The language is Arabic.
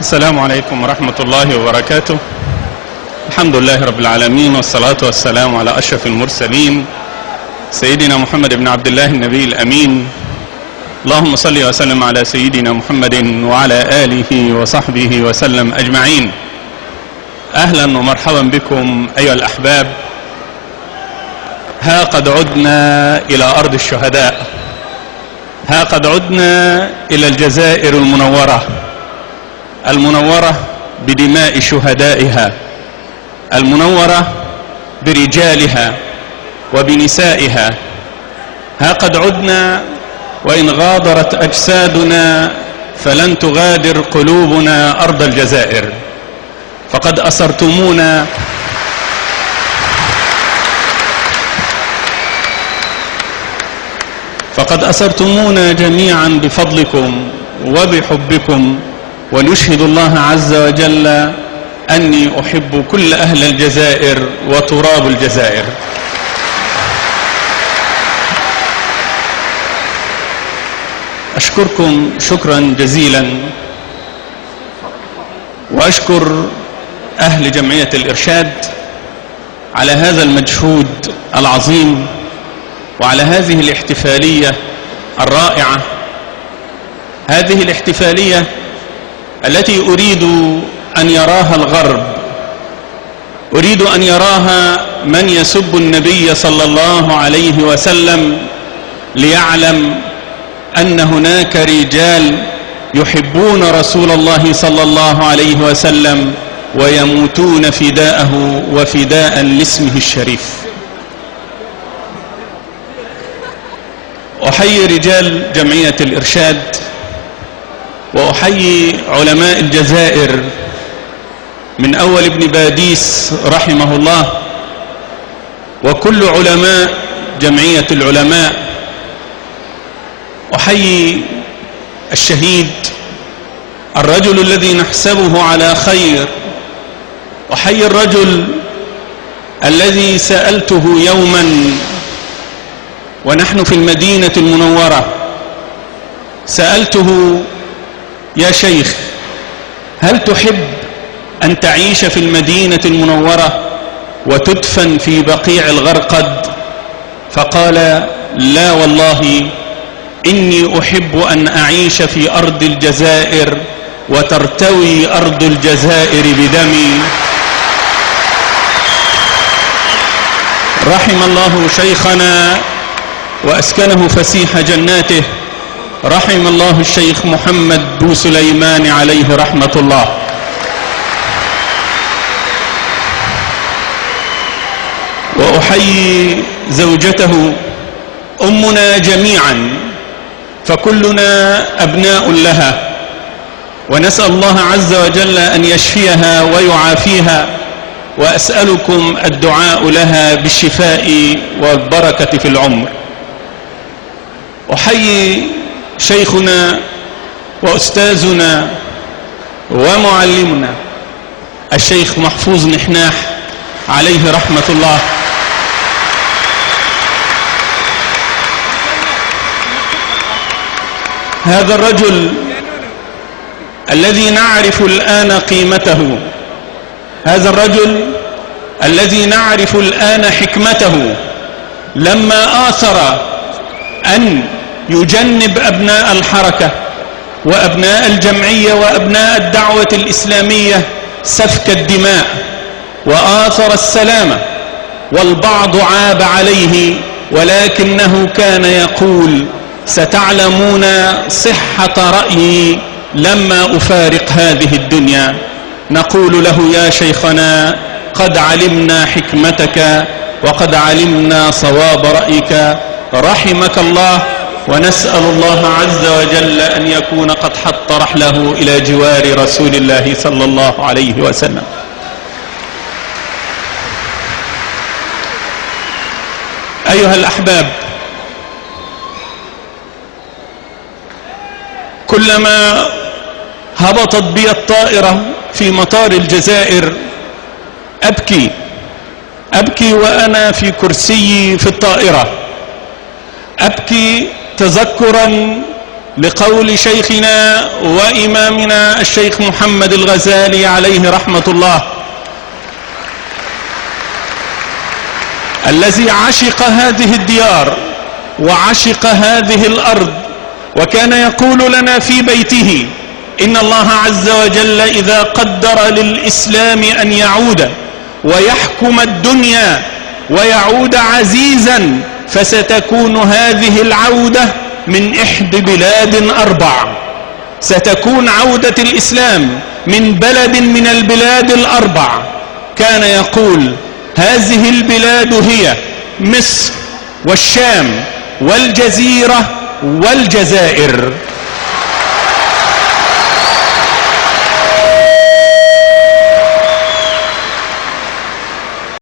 السلام عليكم ورحمة الله وبركاته. الحمد لله رب العالمين، والصلاة والسلام على أشرف المرسلين سيدنا محمد بن عبد الله النبي الأمين. اللهم صل وسلم على سيدنا محمد وعلى آله وصحبه وسلم أجمعين. أهلا ومرحبا بكم أيها الأحباب. ها قد عدنا إلى أرض الشهداء، ها قد عدنا إلى الجزائر المنورة بدماء شهدائها، المنورة برجالها وبنسائها. ها قد عدنا، وإن غادرت أجسادنا فلن تغادر قلوبنا أرض الجزائر. فقد أسرتمونا جميعا بفضلكم وبحبكم، ونشهد الله عز وجل أني أحب كل أهل الجزائر وتراب الجزائر. أشكركم شكرا جزيلا، وأشكر أهل جمعية الإرشاد على هذا المجهود العظيم وعلى هذه الاحتفالية الرائعة، هذه الاحتفالية التي أريد أن يراها الغرب، أريد أن يراها من يسب النبي صلى الله عليه وسلم، ليعلم أن هناك رجال يحبون رسول الله صلى الله عليه وسلم ويموتون فداءه وفداء لاسمه الشريف. أحيي رجال جمعية الإرشاد، وأحيي علماء الجزائر من أول ابن باديس رحمه الله، وكل علماء جمعية العلماء. أحيي الشهيد، الرجل الذي نحسبه على خير. أحيي الرجل الذي سألته يوما ونحن في المدينة المنورة، سألته: يا شيخ، هل تحب أن تعيش في المدينة المنورة وتدفن في بقيع الغرقد؟ فقال: لا والله، إني أحب أن أعيش في أرض الجزائر وترتوي أرض الجزائر بدمي. رحم الله شيخنا وأسكنه فسيح جناته، رحم الله الشيخ محمد بو سليمان عليه رحمة الله. وأحيي زوجته أمنا جميعا، فكلنا أبناء لها، ونسأل الله عز وجل أن يشفيها ويعافيها، وأسألكم الدعاء لها بالشفاء والبركة في العمر. أحيي شيخنا وأستاذنا ومعلمنا الشيخ محفوظ نحناح عليه رحمة الله. هذا الرجل الذي نعرف الآن قيمته، هذا الرجل الذي نعرف الآن حكمته، لما آثر أن يجنب أبناء الحركة وأبناء الجمعية وأبناء الدعوة الإسلامية سفك الدماء، وآثر السلامة. والبعض عاب عليه، ولكنه كان يقول: ستعلمون صحة رأيي لما أفارق هذه الدنيا. نقول له: يا شيخنا، قد علمنا حكمتك وقد علمنا صواب رأيك، رحمك الله، ونسأل الله عز وجل أن يكون قد حط رحله إلى جوار رسول الله صلى الله عليه وسلم. أيها الأحباب، كلما هبطت بي الطائرة في مطار الجزائر أبكي وأنا في كرسي في الطائرة، أبكي تذكرا لقول شيخنا وإمامنا الشيخ محمد الغزالي عليه رحمة الله، الذي عشق هذه الديار وعشق هذه الأرض، وكان يقول لنا في بيته: إن الله عز وجل إذا قدر للإسلام أن يعود ويحكم الدنيا ويعود عزيزا، فستكون هذه العودة من إحدى بلاد أربع. ستكون عودة الإسلام من بلد من البلاد الأربع. كان يقول: هذه البلاد هي مصر والشام والجزيرة والجزائر.